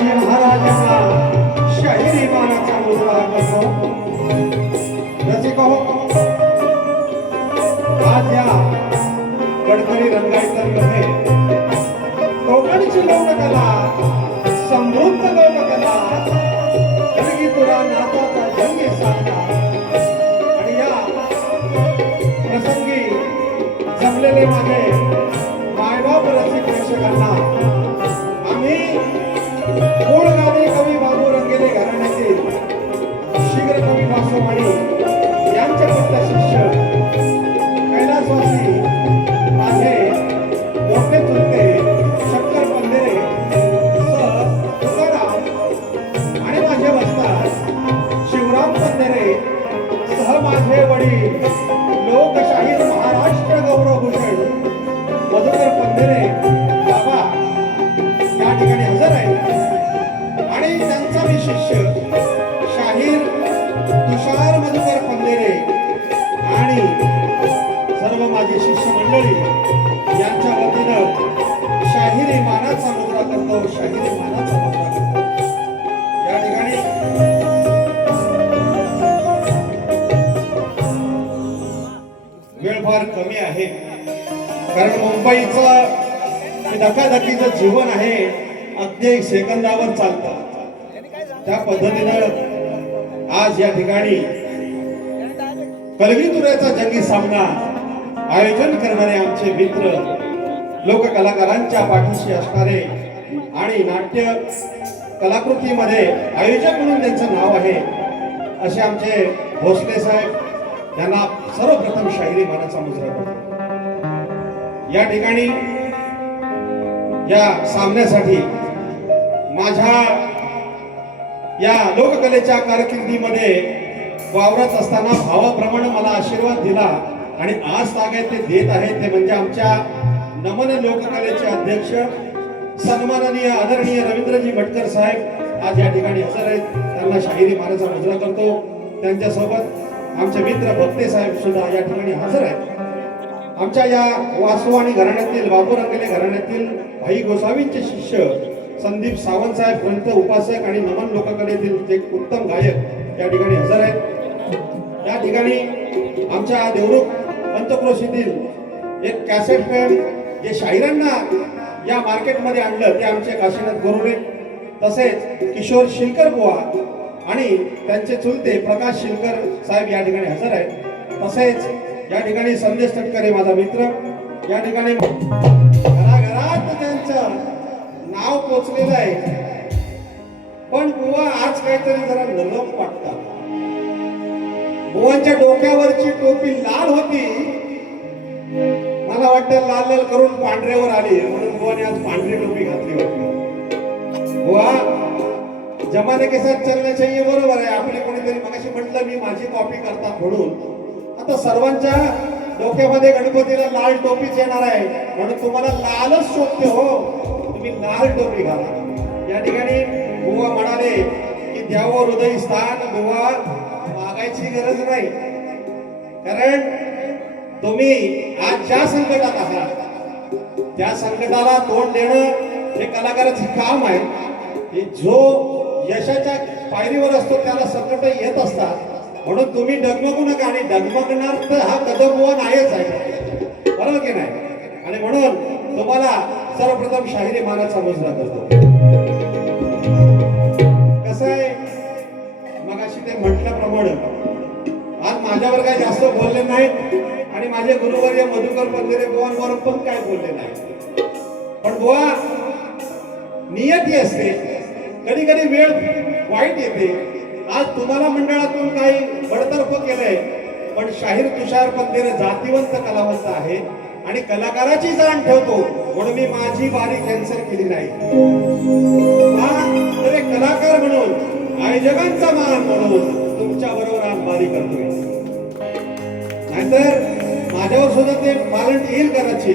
शिवाजी महाराजांना शाहिरी मानाचा मुजरा करतो. रसिको, आज या गडकरी रंगायतमध्ये कोकणची लोककला, समृद्ध लोककला, कलगी तुरा नाचाचा जंगी साधना आणि या प्रसंगी जमलेले माझे मायबाप रसिक प्रेक्षकांना आम्ही मूळगावी कवी बाबू रंगेले घराण्यातील शीघ्र कवी वासोवाणी यांचे पुत्र शिष्य कैलासवासी माझे मोठे चुलते शंकर पंधेरे सर तुकाराम आणि माझे वस्ताद शिवराम पंधेरे सह माझे वडील लोकशाहीर महाराष्ट्र गौरवभूषण मधुकर पंधेरे बाबा या ठिकाणी हजर आहे. आणि त्यांचा मी शिष्य शाहीर तुषार मधुकर पंधेरे आणि सर्व माझी शिष्य मंडळी यांच्या वतीनं शाहिरी मानाचा मुजरा करतो. शाहिरी मानाचा मुजरा करतो. या ठिकाणी वेळ फार कमी आहे, कारण मुंबईचं धकाधकीचं जीवन आहे, अगदी सेकंदावर चालतं. त्या पद्धतीनं आज या ठिकाणी कलगीतुऱ्याचा जंगी सामना आयोजन करणारे आमचे मित्र, लोककलाकारांच्या पाठीशी असणारे आणि नाट्य कलाकृतीमध्ये आयोजक म्हणून त्यांचं नाव आहे असे आमचे भोसले साहेब यांना सर्वप्रथम शाहिरी मानाचा मुजरा करतो. या ठिकाणी या सामन्यासाठी माझ्या या लोककलेच्या कारकिर्दीमध्ये वावरत असताना भावाप्रमाणे मला आशीर्वाद दिला आणि आज तागायत ते देत आहेत ते म्हणजे आमच्या नमन लोककलेचे अध्यक्ष सन्माननीय आदरणीय रवींद्रजी भटकर साहेब आज या ठिकाणी हजर आहेत. त्यांना शाहिरी मानाचा मुजरा करतो. त्यांच्यासोबत आमचे मित्र भक्ते साहेब सुद्धा या ठिकाणी हजर आहेत. आमच्या या वासोवाणी घराण्यातील बाबू रंगेले घराण्यातील भाई गोसावींचे शिष्य संदीप सावंत साहेब ग्रंथ उपासक आणि नमन लोककलेतील एक उत्तम गायक या ठिकाणी हजर आहेत. या ठिकाणी आमच्या देवरुख पंचक्रोशीतील एक कॅसेट फॅन जे शाहिरांना या मार्केटमध्ये आणलं ते आमचे काशीनाथ गोरुडे, तसेच किशोर शिलकर बुवा आणि त्यांचे चुलते प्रकाश शिलकर साहेब या ठिकाणी हजर आहेत. तसेच या ठिकाणी संदेश तटकरे माझा मित्र या ठिकाणी घराघरात त्यांचं नाव पोचलेलं आहे. पण बुवा आज काहीतरी जरा नरम वाटतात. बुवांच्या डोक्यावरची टोपी लाल होती, मला वाटतं लाल लाल करून पांढऱ्यावर आली म्हणून बुवाने आज पांढरी टोपी घातली होती. बुवा जमाने के साथ चलना चाहिए, बरोबर आहे. आपले कोणीतरी मगाशी म्हटलं मी माझी कॉपी करतात म्हणून. आता सर्वांच्या डोक्यामध्ये गणपतीला लाल टोपीच येणार आहे म्हणून तुम्हाला लालच शोधते हो, तुम्ही लाल टोपी घाला. या ठिकाणी बुवा म्हणाले की द्यावं हृदय स्थान. बुवा मागायची गरज नाही, कारण तुम्ही आज ज्या संकटात आहात त्या संकटाला तोंड देणं हे कलाकाराचे काम आहे. जो यशाच्या पायरीवर असतो त्याला संकट येत असतात, म्हणून तुम्ही डगमगू नका. आणि डगमगणार तर हा कदम बुवा नाहीच आहे, बरोबर की नाही. आणि म्हणून तुम्हाला सर्वप्रथम शाहिरी मानाचा मुजरा करतो. कसं आहे, मगाशी ते म्हटल्याप्रमाणे आज माझ्यावर काही जास्त बोलले नाहीत आणि माझे गुरुवर्य मधुकर पंधेरे बुवांवर पण काय बोलले नाही. पण बुवा नियती असते, कधी कधी वेळ वाईट येते. आज तुम्हाला मंडळातून काही बडतर्फ केलंय, पण शाहीर तुषार पंधेरे जातीवंत कलावंत आहे आणि कलाकाराची जाण ठेवतो म्हणून मी माझी बारी कॅन्सल केली नाही. तर एक कलाकार म्हणून आयोजकांचा मान म्हणून तुमच्या बरोबर आज बारी करतोय. नाहीतर माझ्यावर सुद्धा ते पालन येईल करायची,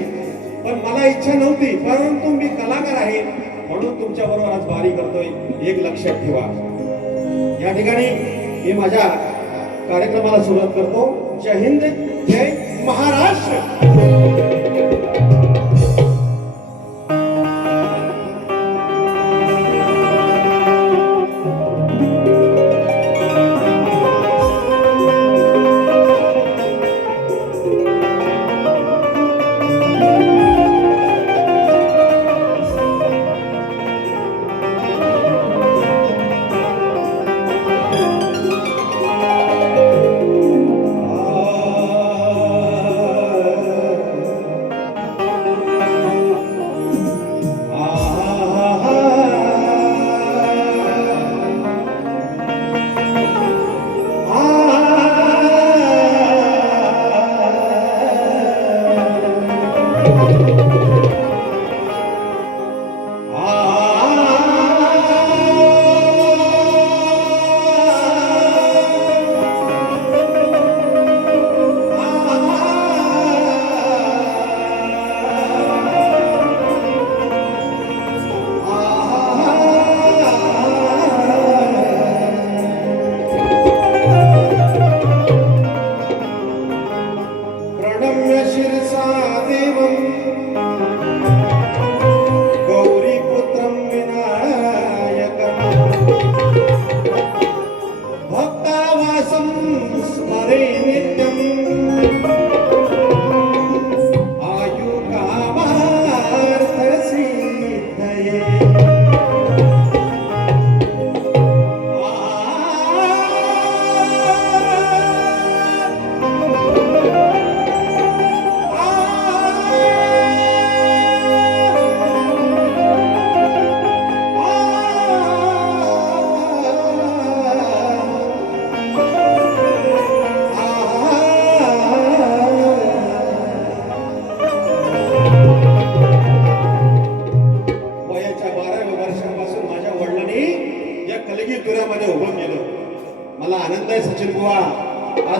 पण मला इच्छा नव्हती, परंतु मी कलाकार आहे म्हणून तुमच्या बरोबर आज बारी करतोय. एक लक्षात ठेवा. या ठिकाणी मी माझ्या कार्यक्रमाला सुरुवात करतो. जय हिंद, जय महाराष्ट्र.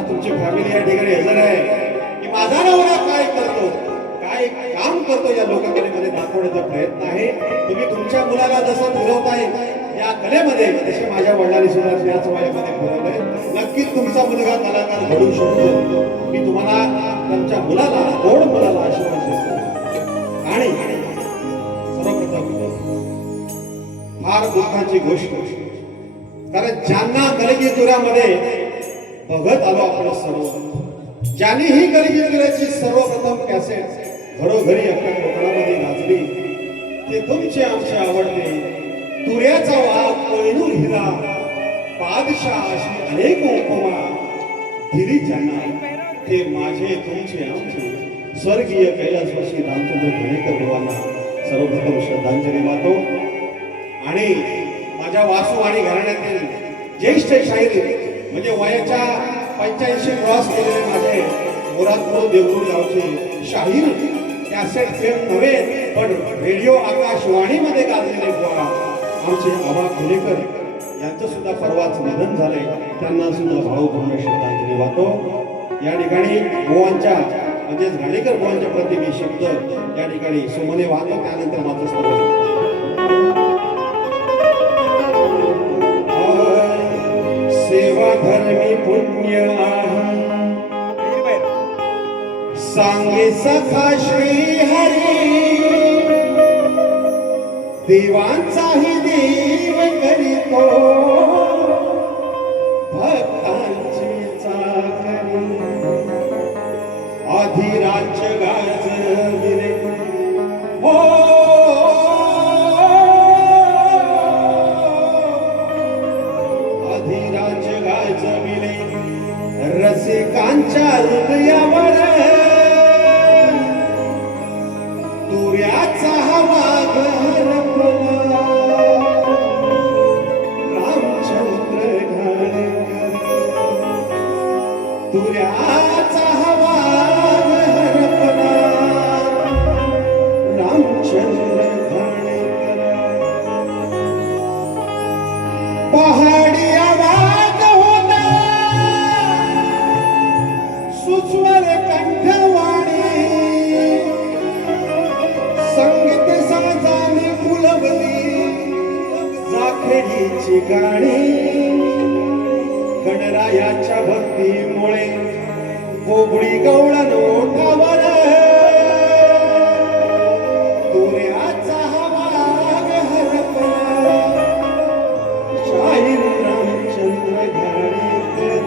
तुमची फॅमिली या ठिकाणी हजर आहे की माझा नवरा काय करतो, काय काम करतो या लोककलेमध्ये दाखवण्याचा प्रयत्न आहे. तुम्ही तुमच्या मुलाला जसं पुरवताय या कलेमध्ये तसे माझ्या वडिलांनी सुद्धा याच वयामध्ये पुरवलंय. नक्कीच तुमचा मुलगा कलाकार घडू शकतो. मी तुम्हाला तुमच्या मुलाला गोड मुलाला आशीर्वाद देतो. आणि सर्वप्रथम फार दुःखाची गोष्ट, कारण ज्यांना कलगीतुऱ्यामध्ये बघत आलो आपण सर्व, ज्यांनी ही कलगीतुऱ्याची सर्वप्रथम कॅसेट घरोघरी अख्ख्या कोकणामध्ये गाजली, ते तुमचे आमचे आवडते तुऱ्याचा वाघ कोहिनूर हिरा बादशाह अशी अनेक उपमा दिली ज्यांना, ते माझे तुमचे आमचे स्वर्गीय कैलासवासी रामचंद्र घाणेकर देवांना सर्वप्रथम श्रद्धांजली वाहतो. आणि माझ्या वासू आणि घराण्यातील ज्येष्ठ शाहीर म्हणजे वयाच्या 85 क्रॉस केलेले माझे मोरादपूर देवरूड गावचे शाहीर, कॅसेट फेम नव्हे पण रेडिओ आकाशवाणीमध्ये गाजलेले बुवा आमचे आबा खुलेकर यांचं सुद्धा परवाच निधन झाले. त्यांना सुद्धा भावपूर्ण श्रद्धांजली वाहतो. या ठिकाणी बुवांच्या म्हणजेच घाणेकर बुवांच्या प्रति मी शब्द या ठिकाणी सुमने वाहतो. त्यानंतर माझं स्तवन सेवा धर्मी पुण्य सांगे सखा श्री हरी, देवांचाही देव करीतो भक्तांची चाकरी, अधिराज्य गाजविले हो अधिराज्य गाजविले रसिकांच्या हृदयावर, तुऱ्याचा वाघ हरपला रामचंद्र घाणेकर, तुऱ्याचा वाघ हरपला रामचंद्र घाणेकर. पहाडी आवाज होता सुस्वर कंठवाणी, संगीत साजाने फुलवली जाखेडीची गाणी, गणरायाच्या भक्तीमुळे कोबडी गवळण ओठावर, तुऱ्याचा वाघ हरपला शाहीर रामचंद्र घाणेकर.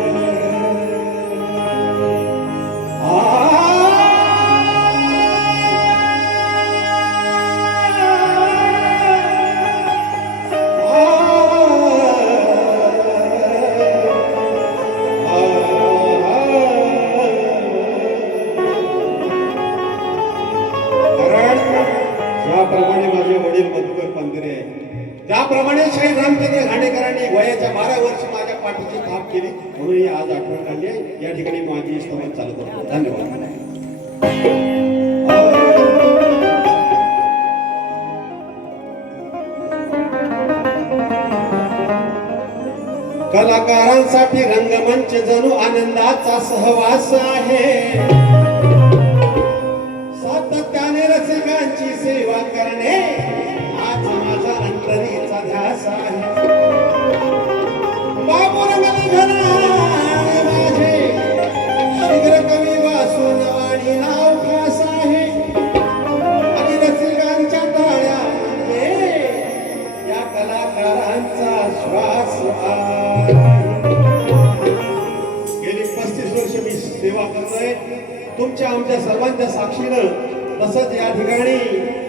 ज्याप्रमाणे माझे वडील मधुकर पंधरे आहे, त्याप्रमाणे शाहीर रामचंद्र घाणेकरांनी वयाच्या 12 वर्ष माझ्या पाठीची थाप केली, म्हणून ही आज आठवण काढली आहे. या ठिकाणी माझी स्तवन चालू करतो. धन्यवाद. कलाकारांसाठी रंगमंच जणू आनंदाचा सहवास आहे, सातत्याने रसिकांची सेवा करणे आज माझा अंतरीचा ध्यास आहे. बाबूरंगाने घराणे माझे शीघ्र कवी वासून वाणी नाव खास आहे, आणि रसिकांच्या टाळ्यामध्ये या कलाकारांचा श्वास आहे. गेली 35 वर्ष मी सेवा करतोय तुमच्या आमच्या सर्वांच्या साक्षीनं. तसंच या ठिकाणी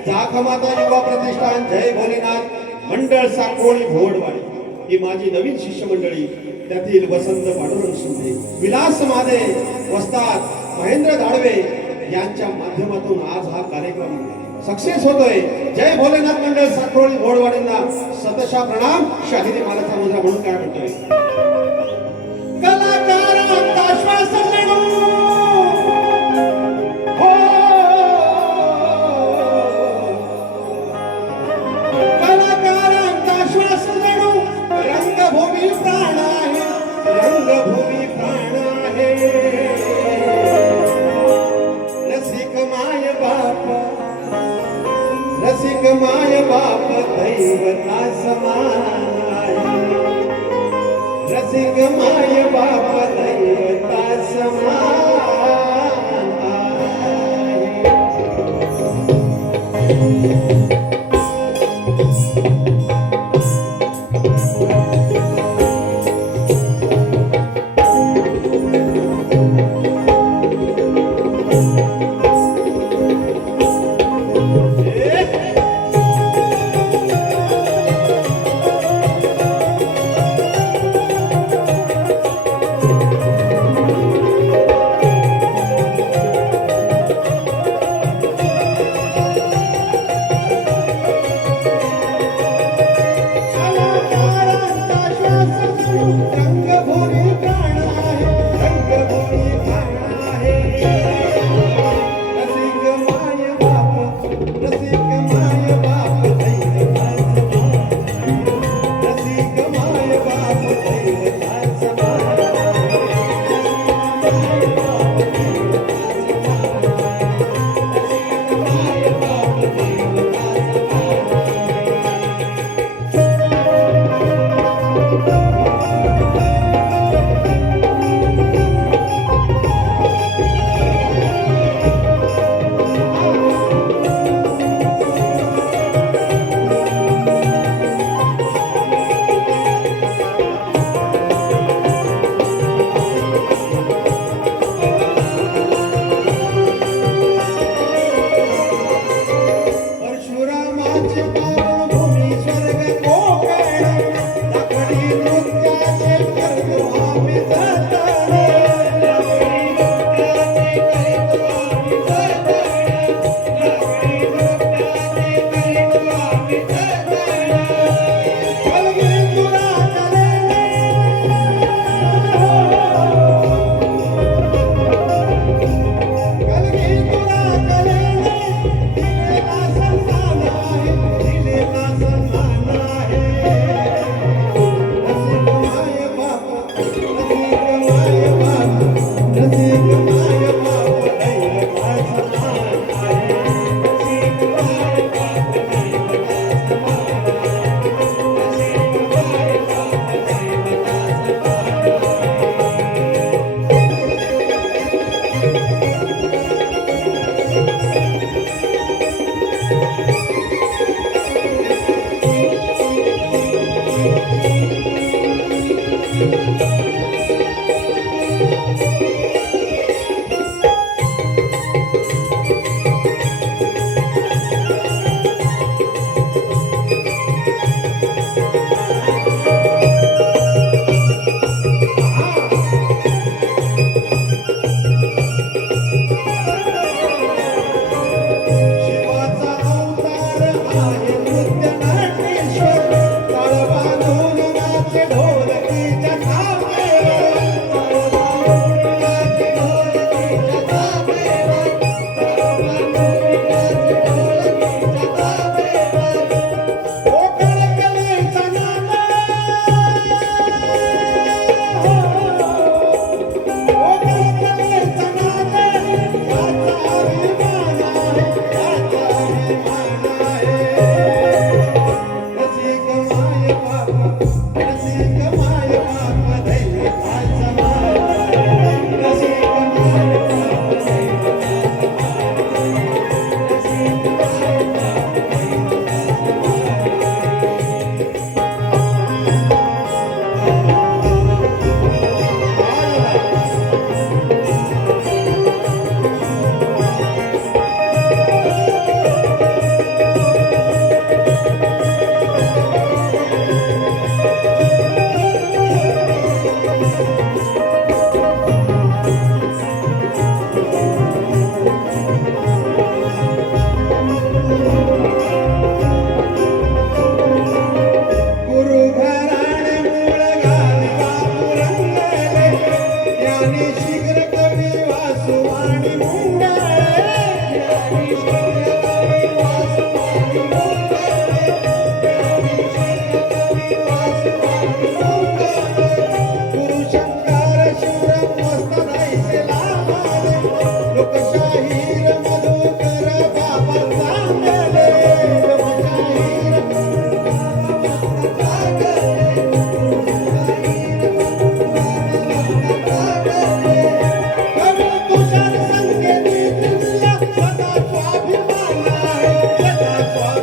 जाखमाता युवा प्रतिष्ठान जय भोलेनाथ मंडळ साकोळी भोडवाडी ही माझी नवीन शिष्य मंडळी, त्यातील वसंत पांडुरंग शिंदे, विलास मादे, वस्ताद महेंद्र धाडवे यांच्या माध्यमातून आज हा कार्यक्रम सक्सेस होतोय. जय भोलेनाथ मंडळ साकोळी भोडवाडींना सतशा प्रणाम. शाहिरी मालका मुद्रा म्हणून काय म्हणतोय, कलाकारांचा श्वास जणू हो, कलाकारांचा श्वास जणू रंगभूमी प्राण आहे, रंगभूमी प्राण आहे. रसिक माय बाप दैवता समान आहे रसिक माय बाप दैवता समान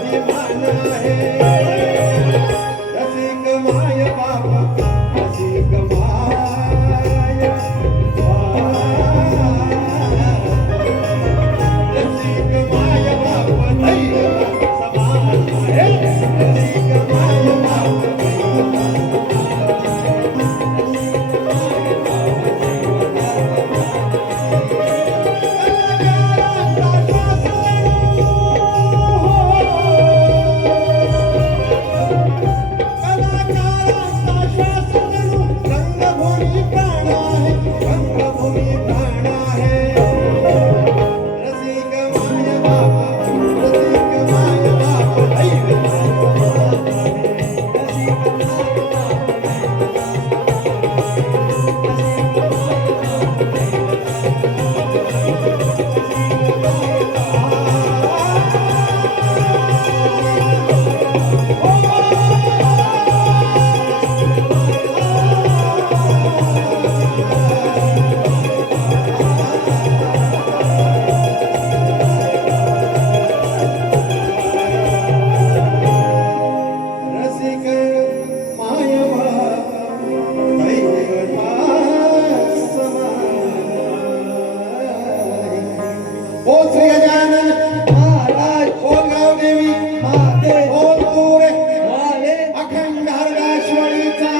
भूमी भान आहे रसिक माय बाप रसिक माय रसिक माय बाप दैव समान आहे रसिक माय बाप रंगभूमी प्राण आहे रंगभूमी प्राण आहे रसिक माय बाप रसिक माय बाप दैव समान आहे रसिक माय बाप रसिक माय बाप दैव समान बोल श्री गजानन महाराज बोल गावदेवी माते बोल पुरे वाले अखंड हरदाश्वरीचा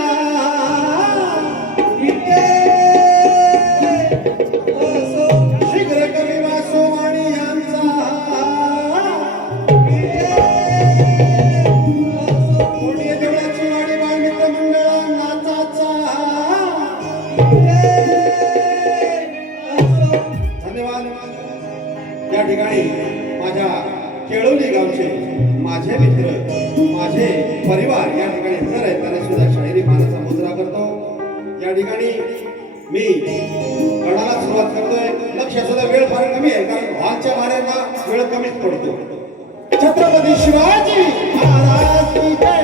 शीघ्र कवी वासोवाणी यांचा कोणी देवळाची वाडी बाळमित्र मंडळा नाचाचा धन्यवाद या ठिकाणी माझ्या केळवली गावचे माझे मित्र माझे परिवार या ठिकाणी हजर आहेत त्यांना सुद्धा शाहिरी मानाचा मुद्रा करतो या ठिकाणी मी गणाला सुरुवात करतोय लक्ष सुद्धा वेळ फार कमी आहे कारण हॉलच्या भाड्यांना वेळ कमीच पडतो छत्रपती शिवाजी महाराज की जय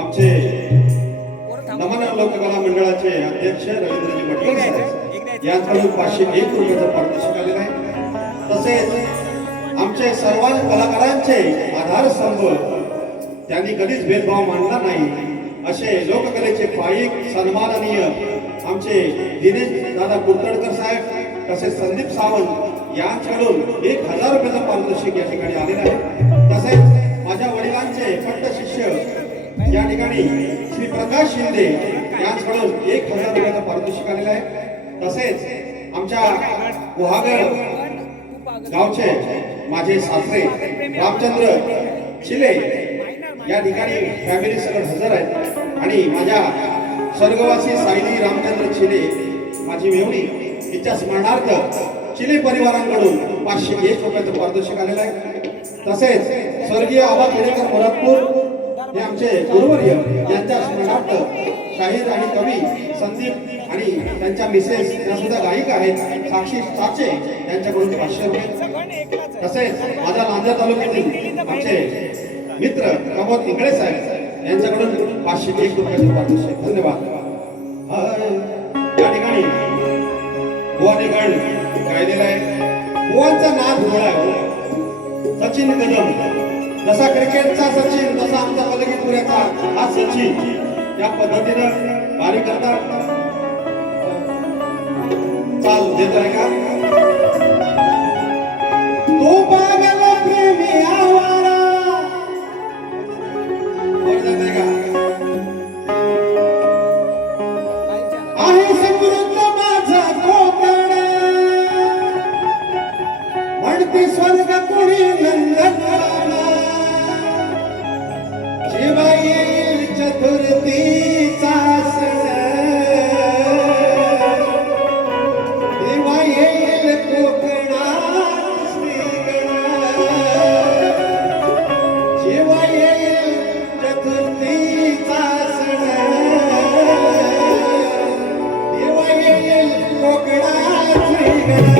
आमचे नमन लोककला मंडळाचे अध्यक्ष रवींद्रजी पटेल साहेब यांच्याकडून 501 रुपयाचं पारितोषिक आलेलं आहे तसेच आमचे सर्व कलाकारांचे आधारस्तंभ त्यांनी कधीच भेदभाव मानला नाही असे लोककलेचे पायिक सन्माननीय आमचे दिनेश दादा कुलकर्णीकर साहेब तसेच संदीप सावंत यांच्याकडून 1000 रुपयाचं पारितोषिक या ठिकाणी आलेलं आहे तसेच माझ्या वडिलांचे पट्ट शिष्य या ठिकाणी श्री प्रकाश शिंदे यांच्याकडून 1000 रुपयाचं पारितोषिक आलेलं आहे तसेच आमच्या गुहागर गावचे माझे सासरे रामचंद्र चिले या ठिकाणी फॅमिली सगळं हजर आहेत आणि माझ्या स्वर्गवासी सायली रामचंद्र चिले माझी मेवणी तिच्या स्मरणार्थ चिले परिवारांकडून 501 रुपयाचं पारितोषिक आलेलं आहे तसेच स्वर्गीय आबा खेडेकर मुरादपूर हे आमचे गुरुवर्य यांच्या स्मरणार्थ शाहीर आणि कवी संदीप आणि त्यांच्या मिसेस त्या सुद्धा गायिका आहेत साक्षी साचे यांच्याकडून 500 रुपये. तसेच माझ्या लांजा तालुक्यातील आमचे मित्र प्रमोद इंगळे साहेब यांच्याकडून 501 रुपयाचे पारितोषिक. धन्यवाद. या ठिकाणी बुवाने गण गायलेला आहे. बुवांचा नाद घोळा आहे. सचिन कदम जसा क्रिकेटचा सचिन तसा आमचा पलगीपुऱ्याचा हा सचिन या पद्धतीनं बारी करतात. चाल देतोय का तो पागल प्रेमी आवारा वर जातोय का आहे समृद्ध माझा कोकण म्हणते स्वर्ग कोणी नंदनवाना जेव्हा येईल चतुर्थीचा सण तेव्हा येईल कोकणात श्रीगण जेव्हा येईल चतुर्थीचा सण तेव्हा येईल कोकणात श्रीगण.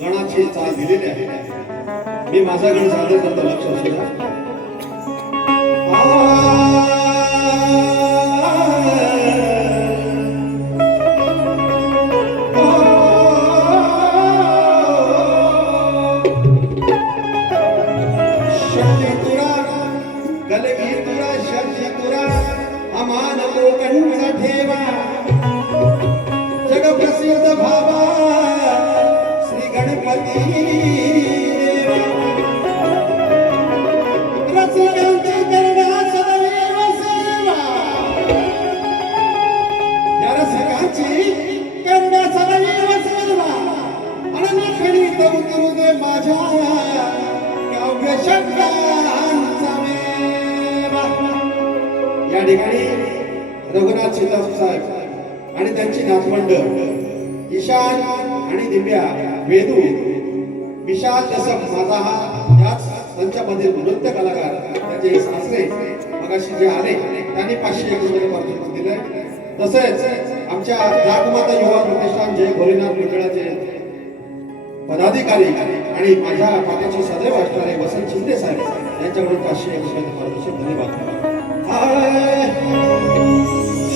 गणाची चाल दिलेली आहे. मी माझा गण सादर करतो. लक्ष असू द्या. शक्ती तुरा गलगी तुरा शक्ती तुरा अमान कोकणचा ठेवा जग प्रसिद्ध भावा श्री गणपती देवा रचनांती करण्या सदैव सेवा या रसिकांची करण्या सदैव सेवा अनन्य खणीत उतरू दे माझ्या काव्य शब्दांचा मेवा. या ठिकाणी रघुनाथ शिल्लक साहेब आणि त्यांची नातवंड ईशान आणि दिव्या वेदू विशाल जसप माझा हा याच संचामधील नृत्य कलाकार त्याचे सासरे मगाशी जे आले त्यांनी 501 रुपये पारितोषिक दिले. तसेच आमच्या जागमाता युवा प्रतिष्ठान जय भोलेनाथ मंडळाचे पदाधिकारी आणि माझ्या पाठीची सदैव असणारे वसंत शिंदे साहेब यांच्याकडून 501 रुपये पारितोषिक. धन्यवाद.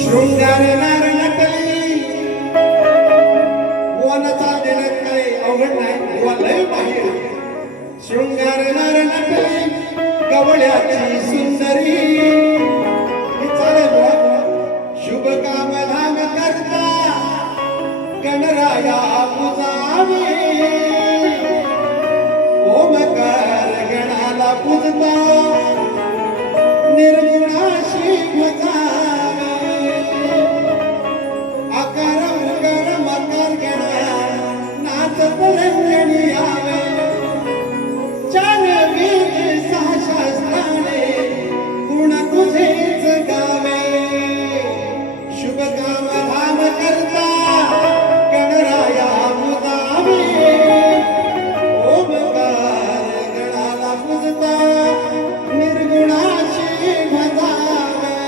शृंगार नार नटली बुवांना चाल देण्यात काही अवघड नाही. बुवा लय बाहेर शृंगार नार नटली गवळ्याची सुंदरी चालेल बुवा. शुभ काम धाम करता गणराया पूजावे ओमकार गणाला पूजता निर्गुणाशी भजावे आकार उकार मकार गणा नाचत रंगणी यावे चार वेद सहा शास्त्राने गुण तुझेच गावे शुभ काम धाम करता गणराया मुदावे ओमकार गणाला पूजता निर्गुणाशी भजावे.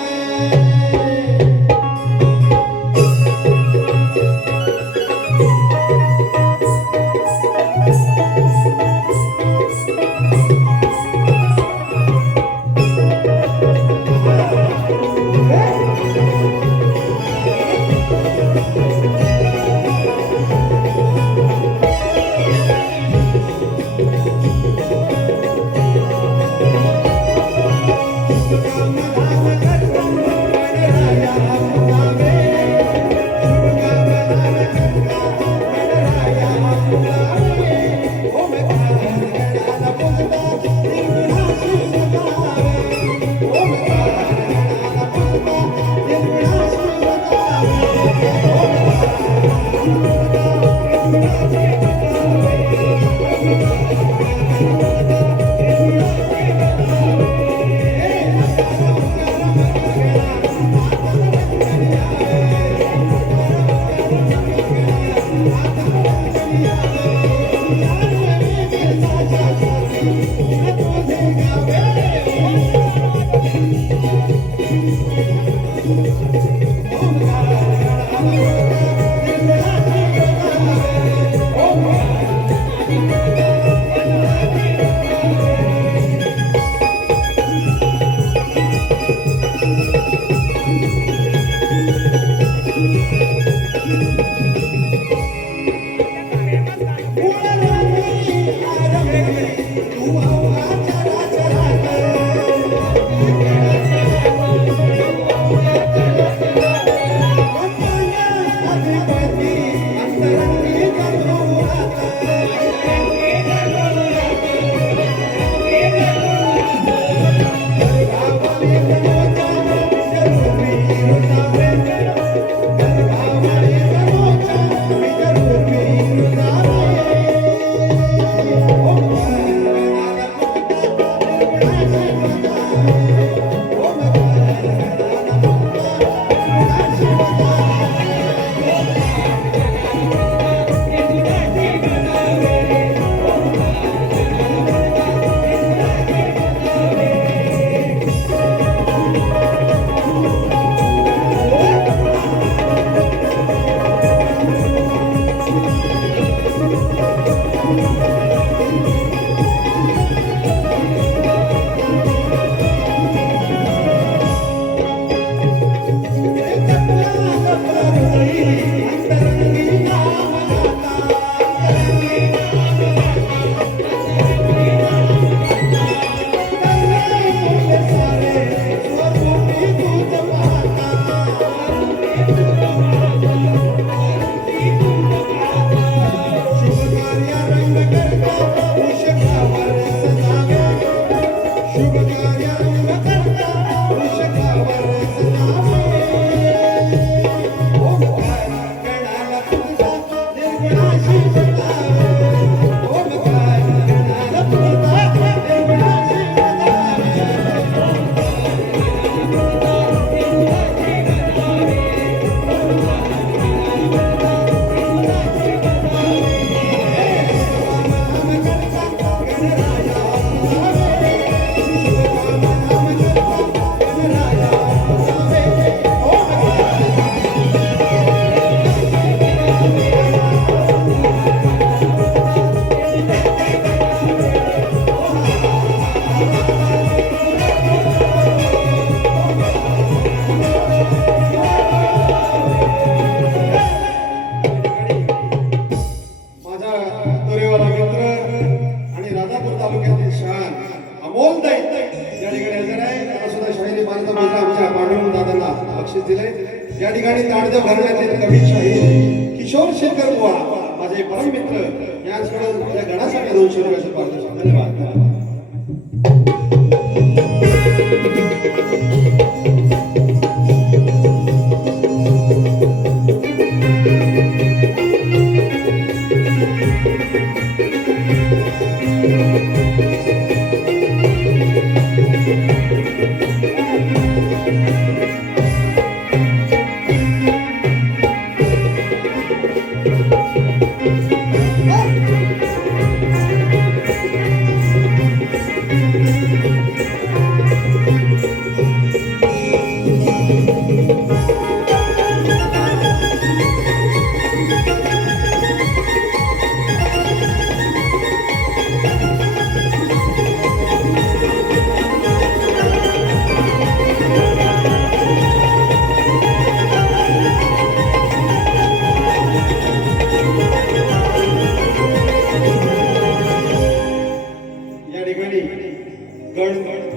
Oh my God. शान अमोल दैत या ठिकाणी हजर आहे. त्याला सुद्धा शाहिरी मानता मुद्रा आमच्या पांडुरंग दादांना बक्षीस दिले. या ठिकाणी ताडदेव घराण्याचे कवी शाहीर किशोर शेखर बुवा माझे परम मित्र यांच्याकडे या गणासाठी 200 रुपयाचे पारितोषिक. धन्यवाद.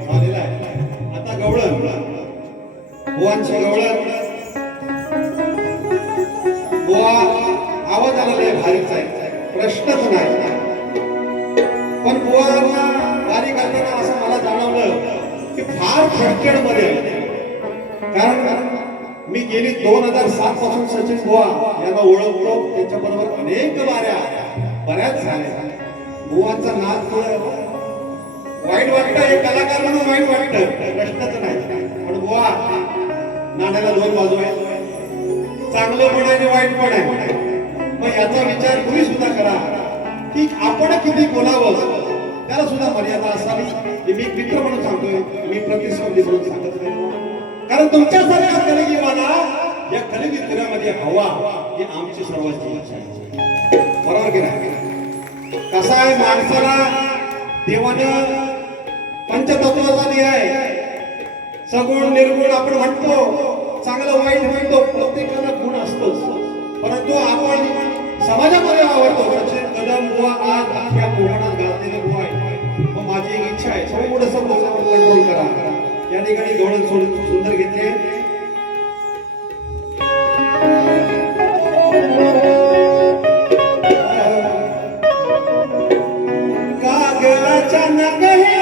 झालेला आहे. आता गवळण बुवांची गवळण बुवा आवाज आलेला आहे भारीच आहे, प्रश्नच नाही. पण बुवांना वारी करताना असं मला जाणवलं की फार फ्रस्ट्रेट मध्ये कारण मी गेली 2007 पासून सचिन बुवा यांना ओळखतो. त्यांच्याबरोबर अनेक वाऱ्या बऱ्याच झाल्या. बुवांचा नाद वाईट वाटतं, एक कलाकार म्हणून वाईट वाटतं, प्रश्नच नाही. पण बुवा नाण्याला 2 बाजू आहेत, चांगलं पण आहे आणि वाईट पण आहे. मग याचा विचार तुम्ही सुद्धा करा की आपण किती बोलावं, त्याला सुद्धा मर्यादा असावी. हे मी मित्र म्हणून सांगतोय, मी प्रतिस्पर्धी म्हणून सांगत नाही. कारण तुमच्यासारख्या कलियुगाला या कलियुगामध्ये हवा ही आमची सर्वांची इच्छा आहे. बरोबर की नाही? कसा आहे, माणसाला देवानं पंचतत्वाचा न्याय सगुण निर्गुण आपण म्हणतो, चांगलं वाईट म्हणतो, प्रत्येकाला गुण असतोच. परंतु आपण समाजामध्ये वावरतो. सचिन कदम बुवा आज अख्ख्या कोकणात गाजलेले बुवा आहे. मग माझी एक इच्छा आहे, थोडंसं बोलण्यावर कंट्रोल करा. या ठिकाणी गवळण सुंदर घेतले. कागदाच्या नगहे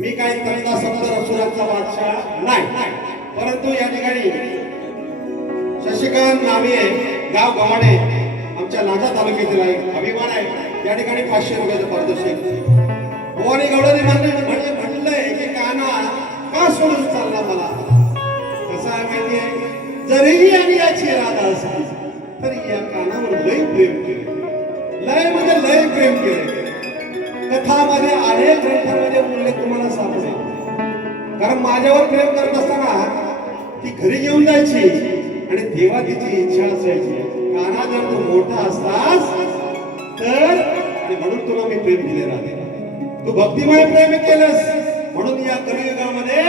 मी काही तंदा सप्तर असुरांचा बादशाह नाही. परंतु या ठिकाणी शशिकांत नामे गाव गव्हाणे आमच्या नांदा तालुक्यातील आहे, अभिमान आहे. या ठिकाणी 500 रुपयाचं पारितोषिक. भवानी गवळणी म्हणलंय की काना का सोडून चालला मला. कसं आहे माहितीये, जरीही आणि याची राधा असली तरी या कानावर लय प्रेम केले, लय म्हणजे लय प्रेम केले. कथामध्ये अनेक ग्रंथांमध्ये उल्लेख तुम्हाला सापडेल. कारण माझ्यावर प्रेम करत असताना ती घरी येऊन जायची आणि तेव्हा तिची इच्छा असायची, काना जर तू मोठा असतास तर, आणि म्हणून तुला मी प्रेम दिले राहते. तू भक्तिमय प्रेम केलंस म्हणून या कलियुगामध्ये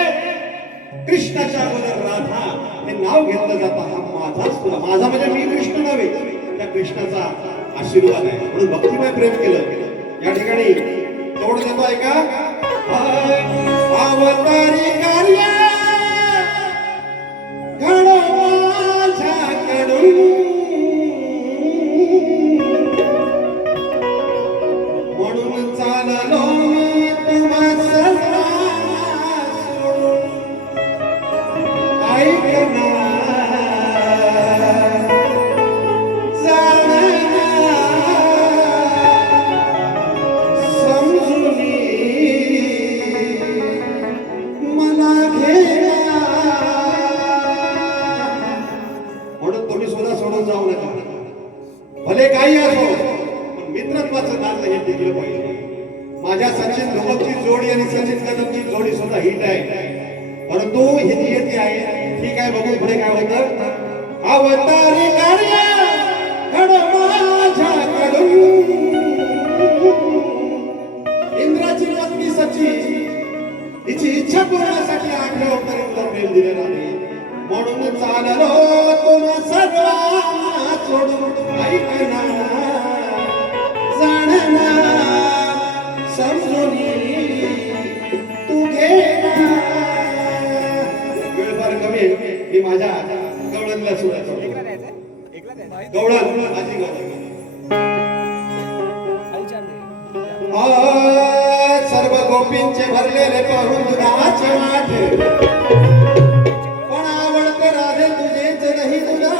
कृष्णाच्या अगोदर राधा हे नाव घेतलं जातं. हा माझाच तुला, माझा म्हणजे मी कृष्ण नव्हे, त्या कृष्णाचा आशीर्वाद आहे म्हणून भक्तिमय प्रेम केलं. या ठिकाणी तोड देतो ऐका. अवतारी कार्य घडो माझ्याकडून, म्हणून चाललो मी तुम्हा सर्वांना सोडून. ऐक ना मला घे सोडून जाऊ नका. भले काही असो पण मित्रत्वाचं नातं हे टिकलं पाहिजे. माझ्या सचिन धुमकची जोडी आणि सचिन कदमची जोडी सुद्धा हिट आहे, परंतु हिंदी येते आहे ठीक आहे. बघू पुढे काय होतं. अवतारी कार्य घड माझ्याकडून इंद्राची पत्नी सची तिची इच्छा पूर्णासाठी 8 अवतारीला प्रेम दिले नाही, म्हणून चाललो तुम्हा सर्वांना सोडून. ऐकना जाणना समजून तू घेना. वेळ फार कमी आहे, मी माझ्या गवळणला सुद्धा गवळण माझी गवळण. सर्व गोपींचे भरलेले पाहून दुधाचे वाटे, पण आवडते राधे तुझेच नाही तुला,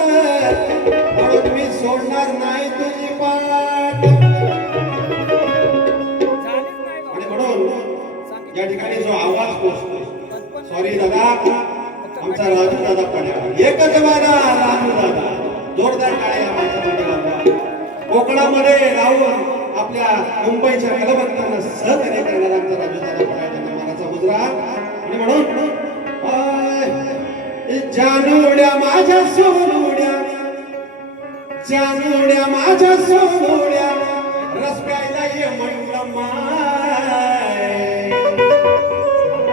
म्हणून मी सोडणार नाही तुझी पाठ. आणि म्हणून या ठिकाणी जो आवाज पोहोचतो, सॉरी दादा, आमचा राजू दादा पड्या एकच वादा. राजू दादा जोरदार टाळ्या माझ्यासाठी वाजवा. कोकणामध्ये राहून आपल्या मुंबईच्या कलावंतांना सहकार्य करणारा आमचा राजू दादा पड्या त्यांना मानाचा मुजरा. आणि म्हणून जानूड्या माझ्या सोनुड्या, जानूड्या माझ्या सोनुड्या, रस प्यायला ये म्हणलं माय,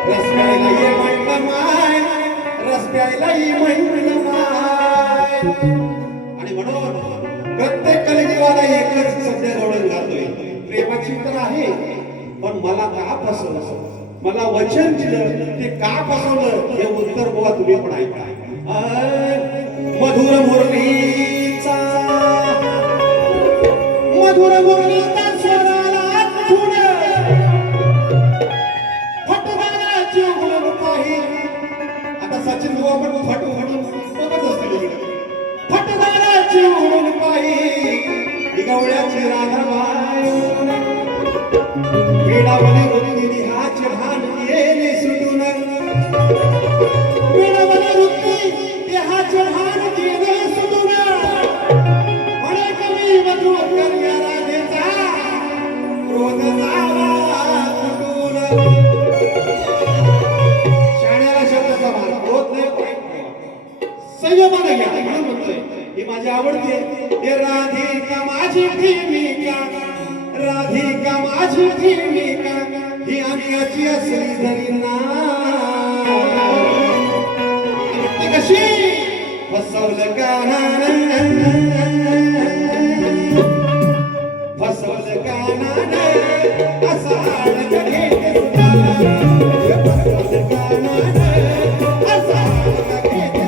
रस प्यायला ये म्हणलं माय, रस प्यायला ये म्हणलं माय. आणि म्हणून प्रत्येक कलिजीवाला एकच सध्या जोडून घालतोय. प्रेमाची तर आहे, पण मला का फसवलं, मला वचन दिलं ते का फसवलं, हे उत्तर बुवा तुम्ही पण ऐका. मधुर मुरलीचा, मधुर मुरलीचा स्वराला कुठून फटकाराची उघडून पाही. आता सचिन बुवा पण फट उघडून बघत असतील. फटकाराची उघडून पाही गवळ्याची राधाबाई, वेडावली रुक्मिणी हाचे भान गेले सुटून, वेडावली रुक्मिणी हाचे भान गेले सुटून. म्हणे कमी वधू कन्या राधेचा क्रोध जावा तुटून. शाण्याला शब्दाचा भार क्रोध नाही, संयमाने घ्या. म्हणून म्हणतोय ही माझी आवडती आहे. राधिका माझी प्रेमिका, राधिका माझी प्रेमिका, ही आम्ही असली तरी ना कशी फसवलं कानानं, फसवलं कानानं असा घेते फसवलं कानानं असा घेते.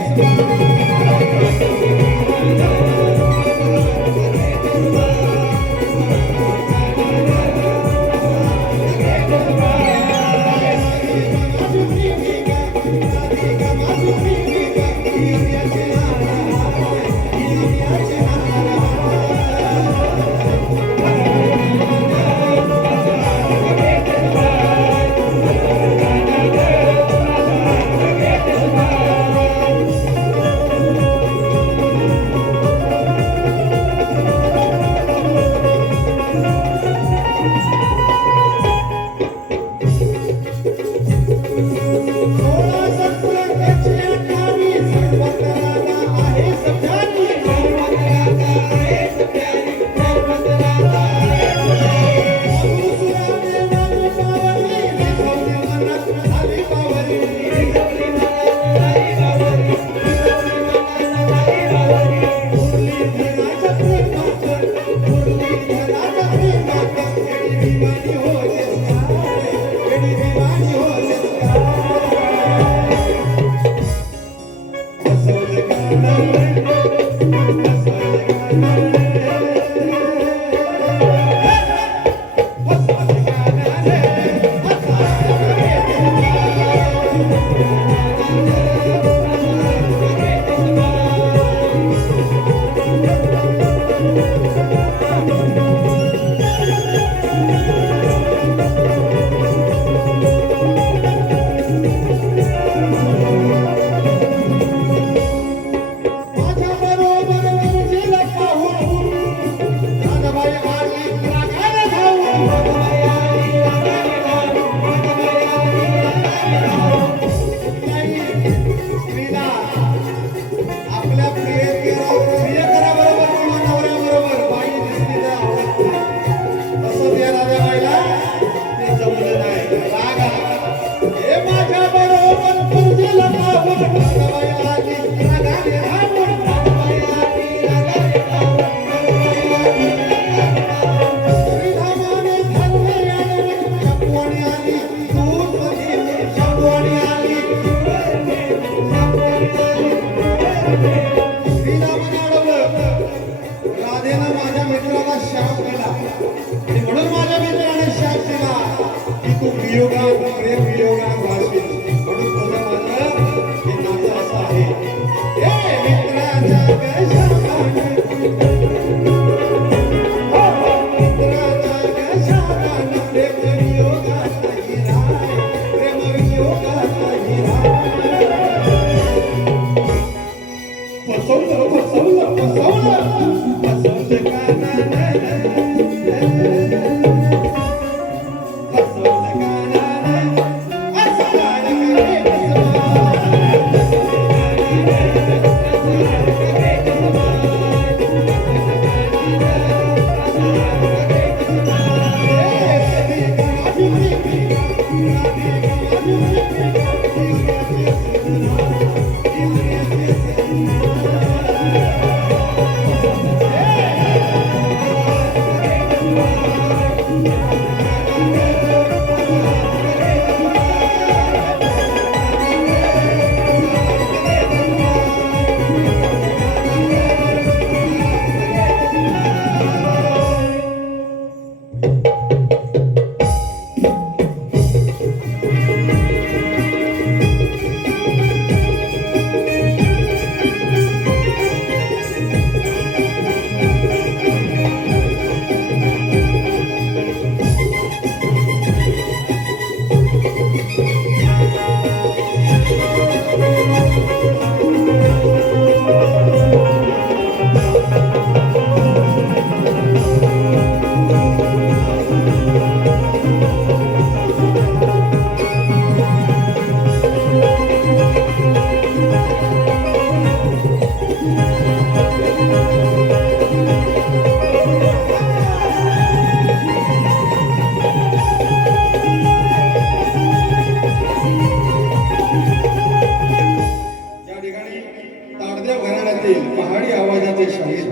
पहाडी आवाजाचे शाहीर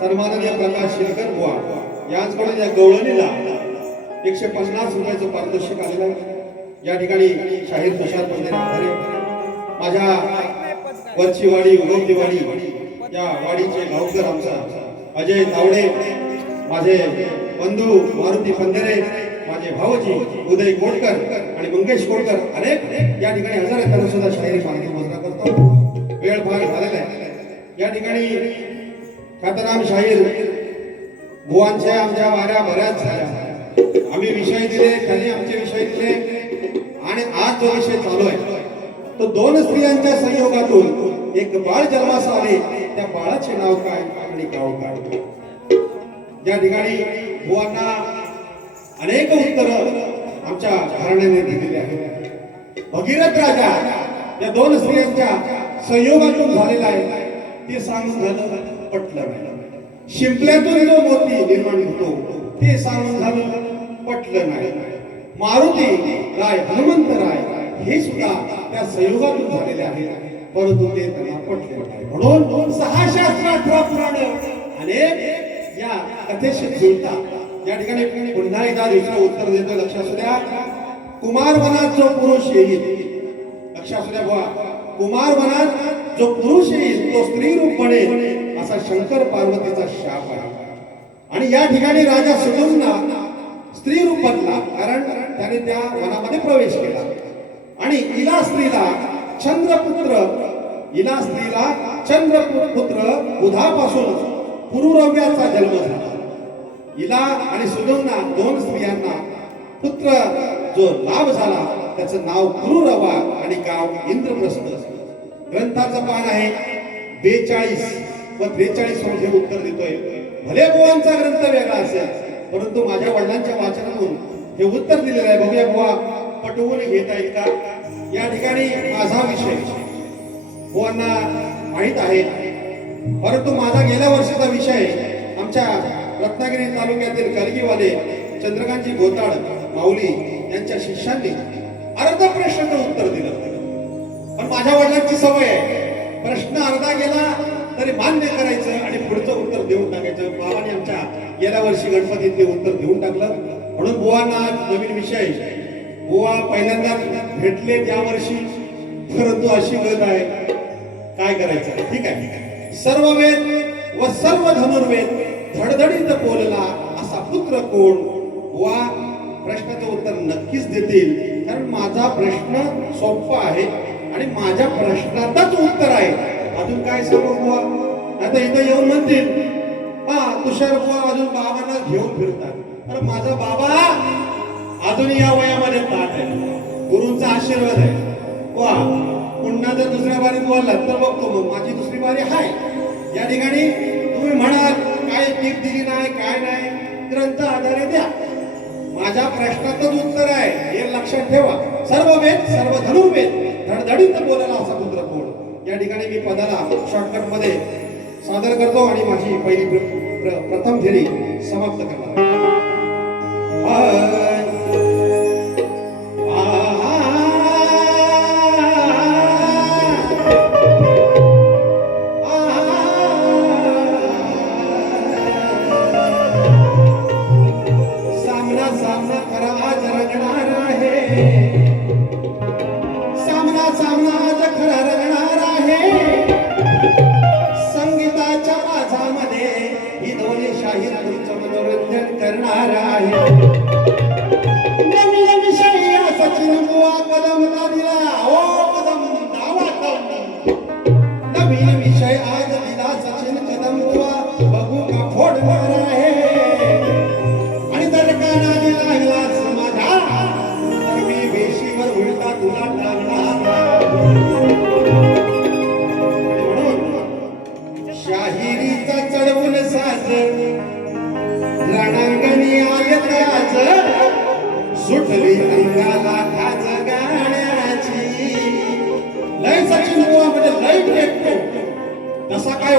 सन्माननीय प्रकाश शिरकर बुवा यांच्याकडून या गवळणीला 150 रुपयाचं पारितोषिक आलेलं आहे. या ठिकाणी शाहीर तुषार पंधरे आभारी, माझ्या वरची वाडी उगवती वाडी या वाडीचे गावकर आमचा अजय तावडे, माझे बंधू मारुती पंधरे, माझे भाऊजी उदय कोटकर आणि मंगेश कोटकर अनेक या ठिकाणी हजर आहेत. त्यांना सुद्धा शाहिरी मार्ग मुजरा करतो. वेळ फार झालेला आहे. या ठिकाणी ख्यातनाम शाहीर बुवांच्या आमच्या वाऱ्या बऱ्याच झाल्या. आम्ही विषय दिले, त्यांनी आमचे विषय दिले आणि आज जो विषय चालू आहे तो दोन स्त्रियांच्या संयोगातून एक बाळ जन्मास आले. त्या बाळाचे नाव काय आणि गाव काय? या ठिकाणी बुवांना अनेक उत्तर आमच्या घराण्याने दिलेली आहेत. भगीरथ राजा या दोन स्त्रियांच्या संयोगातून झालेला आहे ते सांगून झालं पटलं नाही. शिंपल्यातून जो मोती निर्माण होतो ते सांगून झालं पटलं नाही. मारुती राय, हनुमंत राय हे सुद्धा त्या संयोगातून झालेले आहे, परंतु ते त्यांना पटले नाही. म्हणून 6 शास्त्र 18 पुराण अनेक या कथेशी जुळतात. या ठिकाणी पुन्हा एकदा दुसरं उत्तर देतो, लक्ष असू द्या. कुमार वनात जो पुरुष येईल, लक्ष असू द्या बुवा, कुमार वनात जो पुरुष येईल तो स्त्री रूप बनेल असा शंकर पार्वतीचा शाप आहे. आणि या ठिकाणी राजा सुदुम्ना स्त्री रूप बनला, कारण त्याने त्या वनामध्ये प्रवेश केला आणि इला स्त्रीला चंद्रपुत्र बुधापासून पुरुरव्याचा जन्म झाला. इला आणि सुदुम्ना दोन स्त्रियांना पुत्र जो लाभ झाला त्याचं नाव पुरुरवा आणि गाव इंद्रप्रस्थ. ग्रंथाचं पान आहे 42 व 43 मध्ये उत्तर देतोय. भले बुवांचा ग्रंथ वेगळा असेल, परंतु माझ्या वडिलांच्या वाचनातून हे उत्तर दिलेलं आहे. बघूया बुवा पटवून घेता येईल का? या ठिकाणी माझा विषय बुवांना माहित आहे, परंतु माझा गेल्या वर्षीचा विषय आमच्या रत्नागिरी तालुक्यातील कलगीवाले चंद्रकांतजी गोताळ माऊली यांच्या शिष्यांनी अर्ध प्रश्नाचं उत्तर दिलं. पण माझ्या वडिलांची सवय आहे, प्रश्न अर्धा गेला तरी मान्य करायचं आणि पुढचं उत्तर देऊन टाकायचं. बाबांनी आमच्या गेल्या वर्षी गणपतीत ते उत्तर देऊन टाकलं. म्हणून बुवांना नवीन विषय, बुवा पहिल्यांदा भेटले त्या वर्षी, परंतु अशी गत आहे, काय करायचं? ठीक आहे. सर्व वेद व सर्व धनुर्वेद धडधडीत बोलला असा पुत्र कोण? बुवा प्रश्नाचं उत्तर नक्कीच देतील, कारण माझा प्रश्न सोपा आहे आणि माझ्या प्रश्नातच उत्तर आहे. अजून काय सांगू बुवा? आता इथं येऊन म्हणतील तुषार बुवा अजून बाबांना घेऊन फिरतात. अरे माझा बाबा अजून या वयामध्ये ताट आहे, गुरूंचा आशीर्वाद आहे. वा पुन्हा जर दुसऱ्या बारीत बोललात तर बघतो, मग माझी दुसरी बारी आहे. या ठिकाणी तुम्ही ग्रंथ आधारे द्या. माझ्या प्रश्नातच उत्तर आहे हे लक्षात ठेवा. सर्व वेद सर्व धनुर्वेद धडधडीत बोलायला असा पुत्र कोण. या ठिकाणी मी पदाला शॉर्टकट मध्ये सादर करतो आणि माझी पहिली प्रथम फेरी समाप्त करणार. मनोरंजन करणार आहे. नवीन विषय सचिन बुवा कदम दिला ओ कदम नवीन विषय आज दिला सचिन कदम बुवा बघू का फोडणार आहे. आणि जर का नादी लागलाच माझा तर मी वेशीवर उलटा तुला टाकणार. म्हणून शाहिरीचा चढवून साज रणांगणी आयताच सुटली अंगाला खाज गाण्याची. लय सचिन बुवा म्हणजे लय भेटतो तसा काय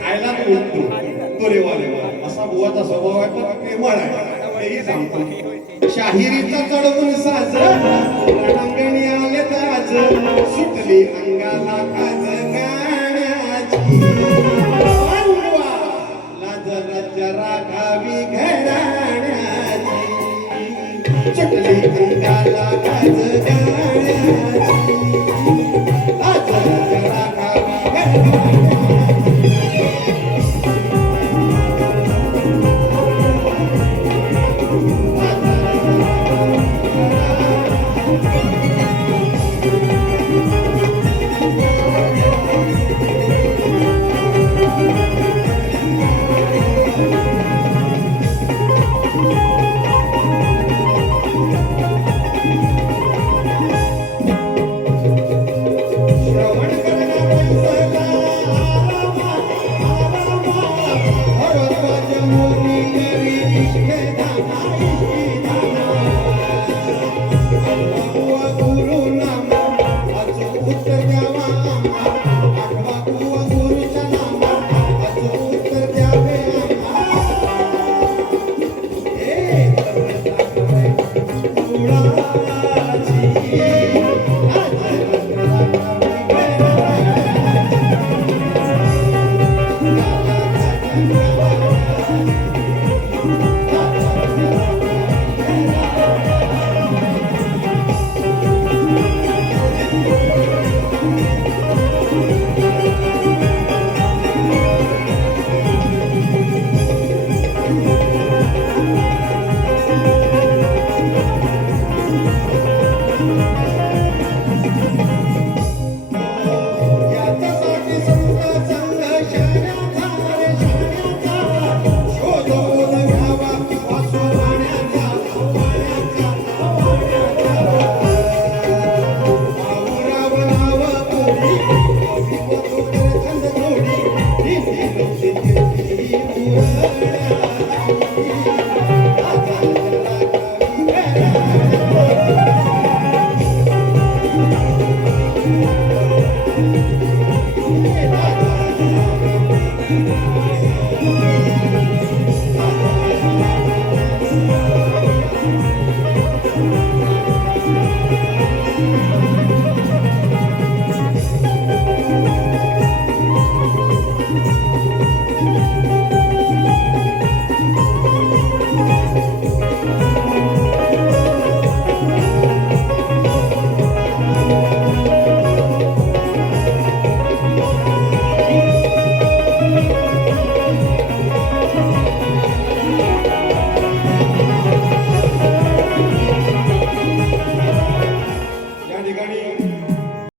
खायला उठतो तो रेवालेवा असा बुवाचा स्वभाव आहे. प्रेमळ आहे हेही सांगतो. शाहिरीचा चढवून साज रणांगणी आयताच सुटली अंगाला खाज गाण्याची. राखावी घराण्याची सुटली अंगाला खाज गाण्याची. राखावी घराण्याची.